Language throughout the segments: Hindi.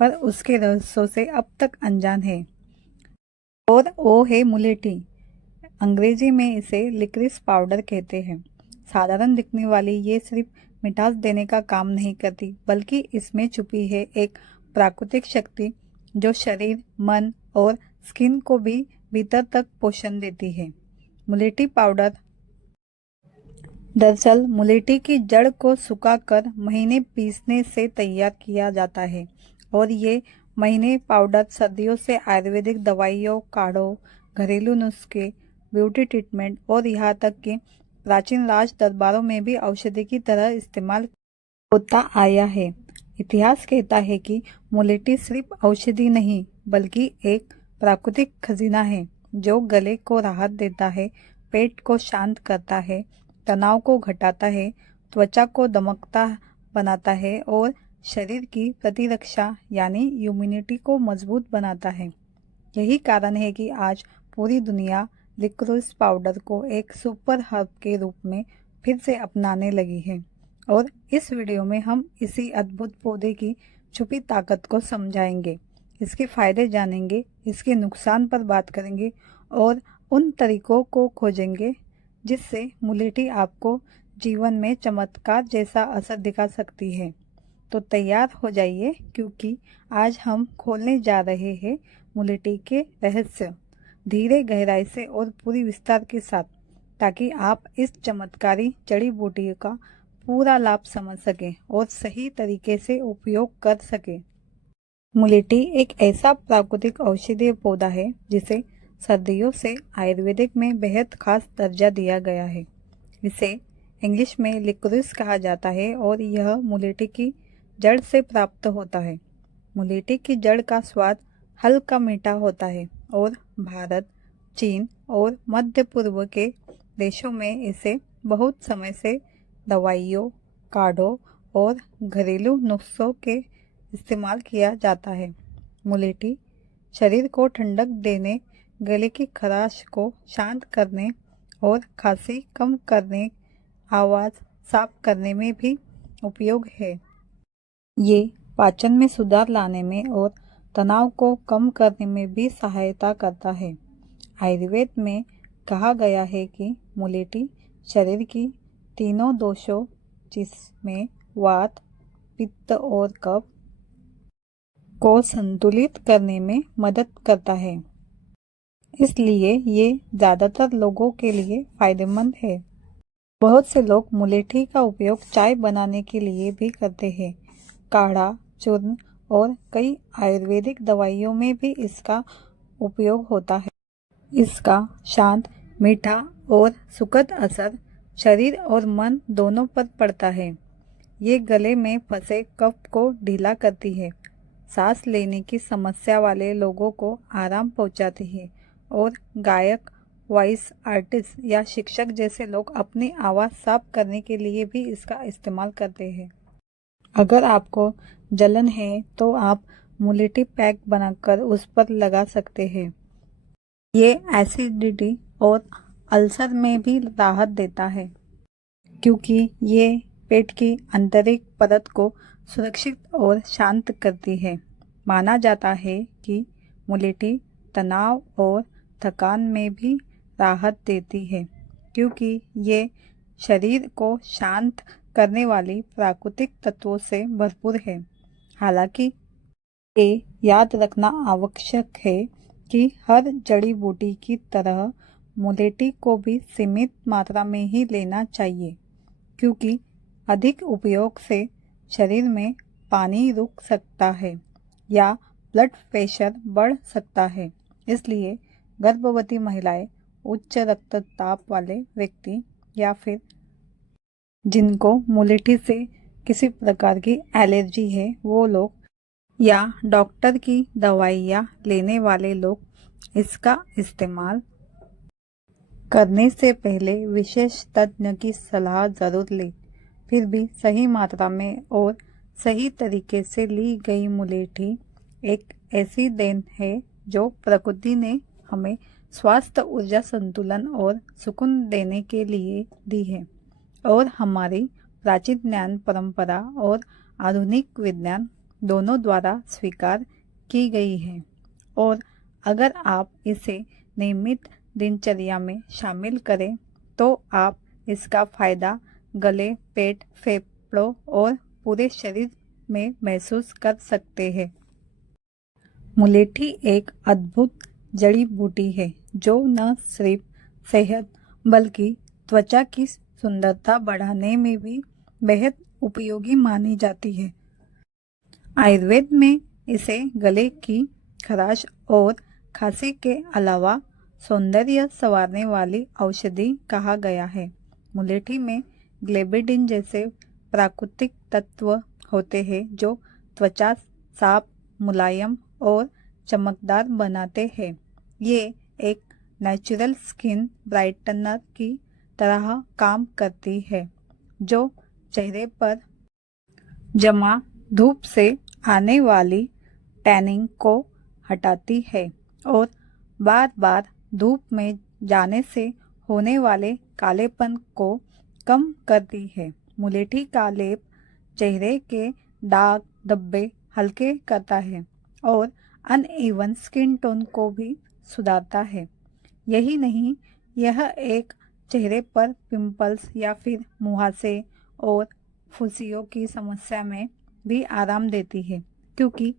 पर उसके रहस्यों से अब तक अनजान है। और वो है मुलेठी। अंग्रेजी में इसे लिक्रिस पाउडर कहते हैं। साधारण दिखने वाली ये सिर्फ मिठास देने का काम नहीं करती, बल्कि इसमें छुपी है एक प्राकृतिक शक्ति जो शरीर, मन और स्किन को भी भीतर तक पोषण देती है। मुलेठी पाउडर दरअसल मुलेठी की जड़ को सुखाकर महीने पीसने से तैयार किया जाता है और ये महीने पाउडर सर्दियों से आयुर्वेदिक दवाइयों, काढ़ों, घरेलू नुस्खे, ब्यूटी ट्रीटमेंट और यहाँ तक कि प्राचीन राज दरबारों में भी औषधि की तरह इस्तेमाल होता आया है। इतिहास कहता है कि मुलेठी सिर्फ औषधि नहीं, बल्कि एक प्राकृतिक खजीना है जो गले को राहत देता है, पेट को शांत करता है, तनाव को घटाता है, त्वचा को दमकता बनाता है और शरीर की प्रतिरक्षा यानी इम्यूनिटी को मजबूत बनाता है। यही कारण है कि आज पूरी दुनिया लिक्रोस पाउडर को एक सुपर हर्ब के रूप में फिर से अपनाने लगी है। और इस वीडियो में हम इसी अद्भुत पौधे की छुपी ताकत को समझाएंगे, इसके फायदे जानेंगे, इसके नुकसान पर बात करेंगे और उन तरीकों को खोजेंगे जिससे मुलेठी आपको जीवन में चमत्कार जैसा असर दिखा सकती है। तो तैयार हो जाइए, क्योंकि आज हम खोलने जा रहे हैं मुलेठी के रहस्य, धीरे गहराई से और पूरी विस्तार के साथ, ताकि आप इस चमत्कारी जड़ी बूटी का पूरा लाभ समझ सकें और सही तरीके से उपयोग कर सकें। मुलेठी एक ऐसा प्राकृतिक औषधीय पौधा है जिसे सदियों से आयुर्वेदिक में बेहद खास दर्जा दिया गया है। इसे इंग्लिश में लिक्रिस कहा जाता है और यह मुलेठी की जड़ से प्राप्त होता है। मुलेठी की जड़ का स्वाद हल्का मीठा होता है और भारत, चीन और मध्य पूर्व के देशों में इसे बहुत समय से दवाइयों, काढ़ों और घरेलू नुस्खों के इस्तेमाल किया जाता है। मुलेठी शरीर को ठंडक देने, गले की खराश को शांत करने और खांसी कम करने, आवाज़ साफ करने में भी उपयोग है। ये पाचन में सुधार लाने में और तनाव को कम करने में भी सहायता करता है। आयुर्वेद में कहा गया है कि मुलेठी शरीर की तीनों दोषों, जिसमें वात, पित्त और कफ, को संतुलित करने में मदद करता है। इसलिए ये ज़्यादातर लोगों के लिए फायदेमंद है। बहुत से लोग मुलेठी का उपयोग चाय बनाने के लिए भी करते हैं। काढ़ा, चूर्ण और कई आयुर्वेदिक दवाइयों में भी इसका उपयोग होता है। इसका शांत, मीठा और सुखद असर शरीर और मन दोनों पर पड़ता है। ये गले में फंसे कफ को ढीला करती है, सांस लेने की समस्या वाले लोगों को आराम पहुंचाती है और गायक, वॉइस आर्टिस्ट या शिक्षक जैसे लोग अपनी आवाज़ साफ करने के लिए भी इसका इस्तेमाल करते हैं। अगर आपको जलन है तो आप मुलेठी पैक बनाकर उस पर लगा सकते हैं। ये एसिडिटी और अल्सर में भी राहत देता है, क्योंकि ये पेट की आंतरिक परत को सुरक्षित और शांत करती है। माना जाता है कि मुलेठी तनाव और थकान में भी राहत देती है, क्योंकि ये शरीर को शांत करने वाली प्राकृतिक तत्वों से भरपूर है। हालांकि ये याद रखना आवश्यक है कि हर जड़ी बूटी की तरह मुलेठी को भी सीमित मात्रा में ही लेना चाहिए, क्योंकि अधिक उपयोग से शरीर में पानी रुक सकता है या ब्लड प्रेशर बढ़ सकता है। इसलिए गर्भवती महिलाएं, उच्च रक्तचाप वाले व्यक्ति या फिर जिनको मुलेठी से किसी प्रकार की एलर्जी है वो लोग, या डॉक्टर की दवाइयाँ लेने वाले लोग इसका इस्तेमाल करने से पहले विशेष तज्ञ की सलाह ज़रूर लें। फिर भी सही मात्रा में और सही तरीके से ली गई मुलेठी एक ऐसी देन है जो प्रकृति ने हमें स्वास्थ्य, ऊर्जा, संतुलन और सुकून देने के लिए दी है। और हमारी प्राचीन ज्ञान परंपरा और आधुनिक विज्ञान दोनों द्वारा स्वीकार की गई है और अगर आप इसे नियमित दिनचर्या में शामिल करें तो आप इसका फायदा गले, पेट, फेफड़ों और पूरे शरीर में महसूस कर सकते हैं। मुलेठी एक अद्भुत जड़ी बूटी है जो न सिर्फ सेहत बल्कि त्वचा की सुंदरता बढ़ाने में भी बेहद उपयोगी मानी जाती है। आयुर्वेद में इसे गले की खराश और खांसी के अलावा सौंदर्य संवारने वाली औषधि कहा गया है। मुलेठी में ग्लेबिडिन जैसे प्राकृतिक तत्व होते हैं जो त्वचा साफ, मुलायम और चमकदार बनाते हैं। ये एक नेचुरल स्किन ब्राइटनर की तरह काम करती है जो चेहरे पर जमा धूप से आने वाली टैनिंग को हटाती है और बार बार धूप में जाने से होने वाले कालेपन को कम करती है। मुलेठी का लेप चेहरे के दाग धब्बे हल्के करता है और अनइवन स्किन टोन को भी सुधारता है। यही नहीं, यह एक चेहरे पर पिंपल्स या फिर मुहासे और फुंसियों की समस्या में भी आराम देती है क्योंकि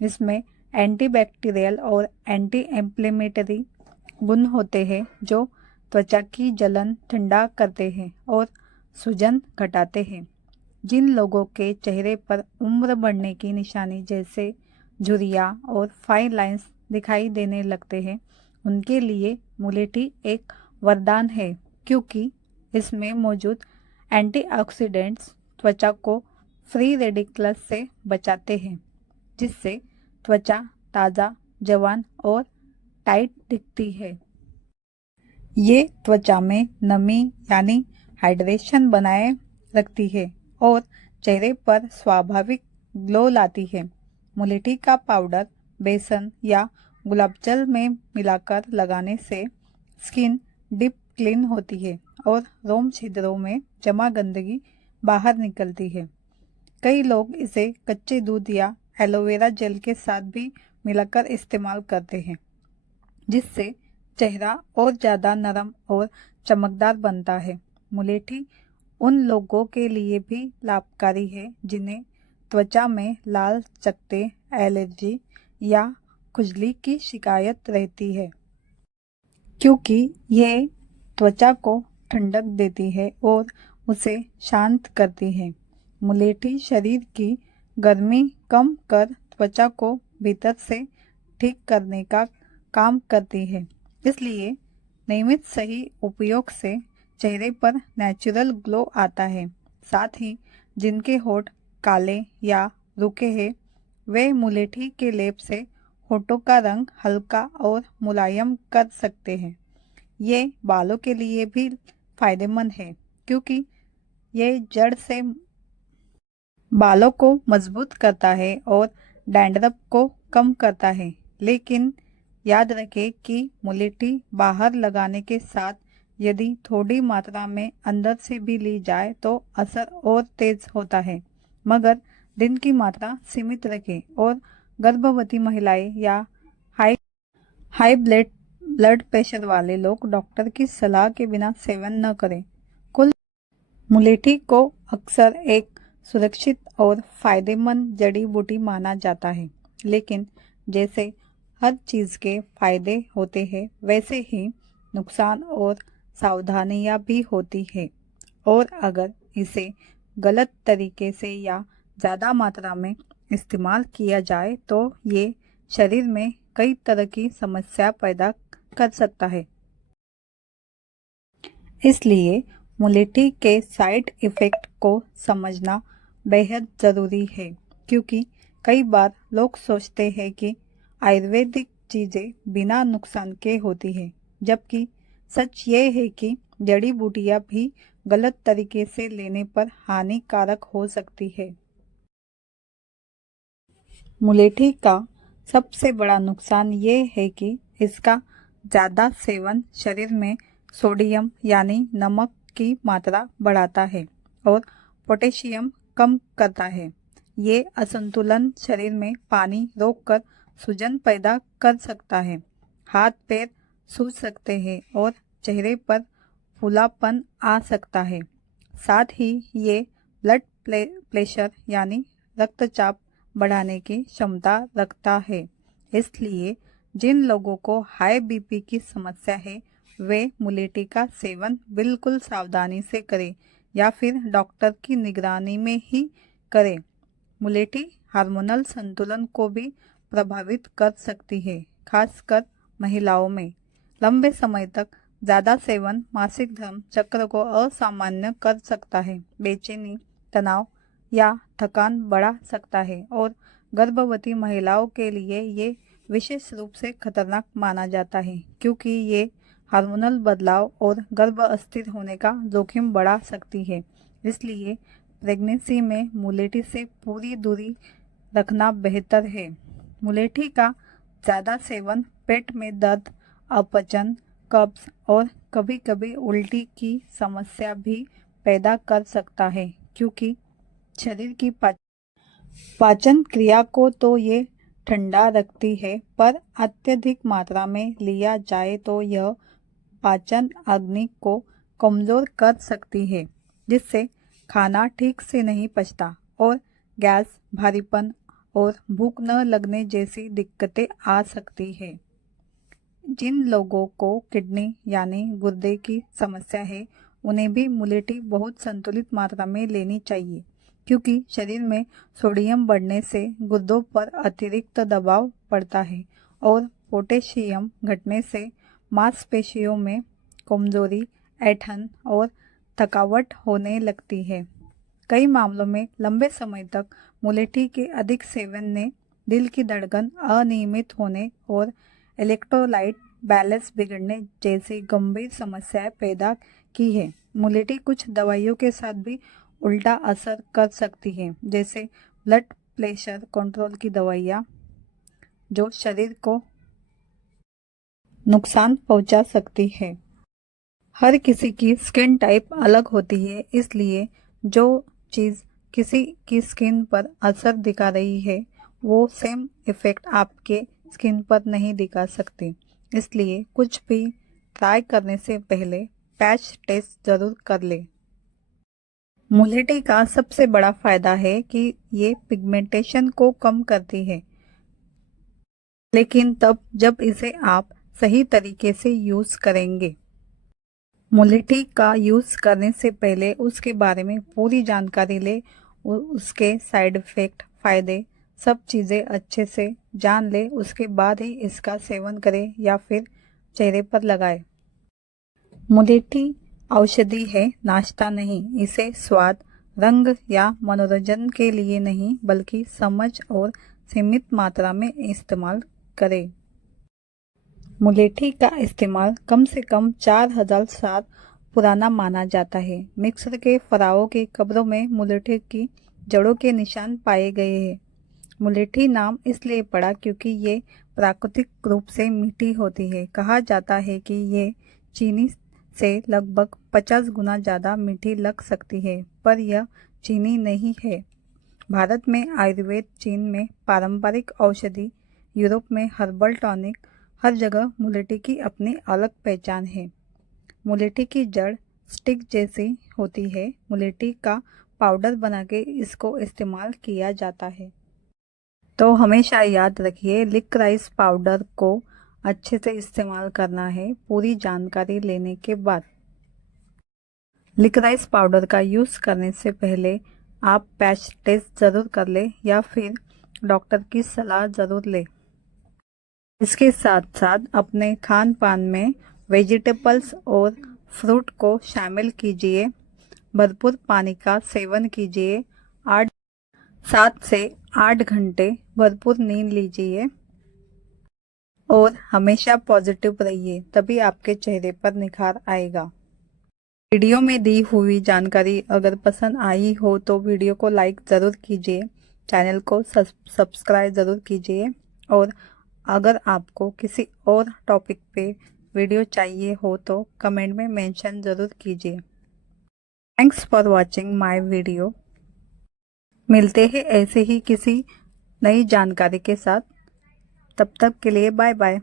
इसमें एंटीबैक्टीरियल और एंटी एम्प्लेमेटरी गुण होते हैं जो त्वचा की जलन ठंडा करते हैं और सूजन घटाते हैं। जिन लोगों के चेहरे पर उम्र बढ़ने की निशानी जैसे झुर्रियां और फाइन लाइंस दिखाई देने लगते हैं उनके लिए मुलेठी एक वरदान है क्योंकि इसमें मौजूद एंटीऑक्सीडेंट्स त्वचा को फ्री रेडिकल्स से बचाते हैं जिससे त्वचा ताज़ा, जवान और टाइट दिखती है। ये त्वचा में नमी यानी हाइड्रेशन बनाए रखती है और चेहरे पर स्वाभाविक ग्लो लाती है। मुलेठी का पाउडर बेसन या गुलाब जल में मिलाकर लगाने से स्किन डीप क्लीन होती है और रोम छिद्रों में जमा गंदगी बाहर निकलती है। कई लोग इसे कच्चे दूध या एलोवेरा जेल के साथ भी मिलाकर इस्तेमाल करते हैं जिससे चेहरा और ज़्यादा नरम और चमकदार बनता है। मुलेठी उन लोगों के लिए भी लाभकारी है जिन्हें त्वचा में लाल चकत्ते, एलर्जी या खुजली की शिकायत रहती है क्योंकि ये त्वचा को ठंडक देती है और उसे शांत करती है। मुलेठी शरीर की गर्मी कम कर त्वचा को भीतर से ठीक करने का काम करती है। इसलिए नियमित सही उपयोग से चेहरे पर नेचुरल ग्लो आता है। साथ ही जिनके होठ काले या रुके हैं वे मुलेठी के लेप से होठों का रंग हल्का और मुलायम कर सकते हैं। ये बालों के लिए भी फायदेमंद है क्योंकि ये जड़ से बालों को मजबूत करता है और डैंड्रफ को कम करता है। लेकिन याद रखें कि मुलेठी बाहर लगाने के साथ यदि थोड़ी मात्रा में अंदर से भी ली जाए तो असर और तेज होता है, मगर दिन की मात्रा सीमित रखें और गर्भवती महिलाएं या हाई ब्लड प्रेशर वाले लोग डॉक्टर की सलाह के बिना सेवन न करें। कुल मुलेठी को अक्सर एक सुरक्षित और फायदेमंद जड़ी बूटी माना जाता है, लेकिन जैसे हर चीज़ के फायदे होते हैं वैसे ही नुकसान और सावधानियां भी होती है और अगर इसे गलत तरीके से या ज़्यादा मात्रा में इस्तेमाल किया जाए तो ये शरीर में कई तरह की समस्या पैदा कर सकता है। इसलिए मुलेठी के साइड इफ़ेक्ट को समझना बेहद ज़रूरी है क्योंकि कई बार लोग सोचते हैं कि आयुर्वेदिक चीज़ें बिना नुकसान के होती है, जबकि सच ये है कि जड़ी बूटियां भी गलत तरीके से लेने पर हानिकारक हो सकती है। मुलेठी का सबसे बड़ा नुकसान ये है कि इसका ज़्यादा सेवन शरीर में सोडियम यानी नमक की मात्रा बढ़ाता है और पोटेशियम कम करता है, ये असंतुलन शरीर में पानी रोककर सूजन पैदा कर सकता है। हाथ पैर सूज सकते हैं और चेहरे पर फूलापन आ सकता है। साथ ही ये ब्लड प्रेशर यानी रक्तचाप बढ़ाने की क्षमता रखता है। इसलिए जिन लोगों को हाई बीपी की समस्या है वे मुलेठी का सेवन बिल्कुल सावधानी से करें या फिर डॉक्टर की निगरानी में ही करें। मुलेठी हार्मोनल संतुलन को भी प्रभावित कर सकती है, खासकर महिलाओं में। लंबे समय तक ज़्यादा सेवन मासिक धर्म चक्र को असामान्य कर सकता है, बेचैनी, तनाव या थकान बढ़ा सकता है और गर्भवती महिलाओं के लिए ये विशेष रूप से खतरनाक माना जाता है क्योंकि ये हार्मोनल बदलाव और गर्भ अस्थिर होने का जोखिम बढ़ा सकती है। इसलिए प्रेगनेंसी में मुलेठी से पूरी दूरी रखना बेहतर है। मुलेठी का ज़्यादा सेवन पेट में दर्द, अपचन, कब्ज और कभी-कभी उल्टी की समस्या भी पैदा कर सकता है क्योंकि शरीर की पाचन क्रिया को तो ये ठंडा रखती है, पर अत्यधिक मात्रा में लिया जाए तो यह पाचन अग्नि को कमज़ोर कर सकती है, जिससे खाना ठीक से नहीं पचता और गैस, भारीपन और भूख न लगने जैसी दिक्कतें आ सकती है। जिन लोगों को किडनी यानी गुर्दे की समस्या है उन्हें भी मुलेठी बहुत संतुलित मात्रा में लेनी चाहिए क्योंकि शरीर में सोडियम बढ़ने से गुर्दों पर अतिरिक्त दबाव पड़ता है और पोटेशियम घटने से मांसपेशियों में कमजोरी, ऐंठन और थकावट होने लगती है। कई मामलों में लंबे समय तक मुलेठी के अधिक सेवन ने दिल की धड़कन अनियमित होने और इलेक्ट्रोलाइट बैलेंस बिगड़ने जैसी गंभीर समस्याएं पैदा की है। मुलेठी कुछ दवाइयों के साथ भी उल्टा असर कर सकती है, जैसे ब्लड प्रेशर कंट्रोल की दवाइयाँ जो शरीर को नुकसान पहुंचा सकती है। हर किसी की स्किन टाइप अलग होती है, इसलिए जो चीज़ किसी की स्किन पर असर दिखा रही है वो सेम इफ़ेक्ट आपके स्किन पर नहीं दिखा सकती। इसलिए कुछ भी ट्राई करने से पहले पैच टेस्ट ज़रूर कर ले। मुलेठी का सबसे बड़ा फायदा है कि ये पिगमेंटेशन को कम करती है, लेकिन तब जब इसे आप सही तरीके से यूज़ करेंगे। मुलेठी का यूज़ करने से पहले उसके बारे में पूरी जानकारी ले, उसके साइड इफ़ेक्ट, फ़ायदे, सब चीज़ें अच्छे से जान ले, उसके बाद ही इसका सेवन करें या फिर चेहरे पर लगाएं। मुलेठी औषधि है, नाश्ता नहीं। इसे स्वाद, रंग या मनोरंजन के लिए नहीं बल्कि समझ और सीमित मात्रा में इस्तेमाल करें। मुलेठी का इस्तेमाल कम से कम 4000 साल पुराना माना जाता है। मिस्र के फराओं की कब्रों में मुलेठी की जड़ों के निशान पाए गए हैं। मुलेठी नाम इसलिए पड़ा क्योंकि ये प्राकृतिक रूप से मीठी होती है। कहा जाता है कि ये चीनी से लगभग 50 गुना ज़्यादा मीठी लग सकती है, पर यह चीनी नहीं है। भारत में आयुर्वेद, चीन में पारंपरिक औषधि, यूरोप में हर्बल टॉनिक, हर जगह मुलेठी की अपनी अलग पहचान है। मुलेठी की जड़ स्टिक जैसी होती है। मुलेठी का पाउडर बना के इसको इस्तेमाल किया जाता है। तो हमेशा याद रखिए, लिक्राइस पाउडर को अच्छे से इस्तेमाल करना है पूरी जानकारी लेने के बाद। लिक्राइस पाउडर का यूज़ करने से पहले आप पैच टेस्ट ज़रूर कर लें या फिर डॉक्टर की सलाह ज़रूर लें। इसके साथ साथ अपने खान पान में वेजिटेबल्स और फ्रूट को शामिल कीजिए। भरपूर पानी का सेवन कीजिए। 7 से 8 घंटे भरपूर नींद लीजिए और हमेशा पॉजिटिव रहिए, तभी आपके चेहरे पर निखार आएगा। वीडियो में दी हुई जानकारी अगर पसंद आई हो तो वीडियो को लाइक ज़रूर कीजिए, चैनल को सब्सक्राइब ज़रूर कीजिए और अगर आपको किसी और टॉपिक पे वीडियो चाहिए हो तो कमेंट में मेंशन ज़रूर कीजिए। Thanks for watching my video. मिलते हैं ऐसे ही किसी नई जानकारी के साथ। तब तक के लिए बाय बाय।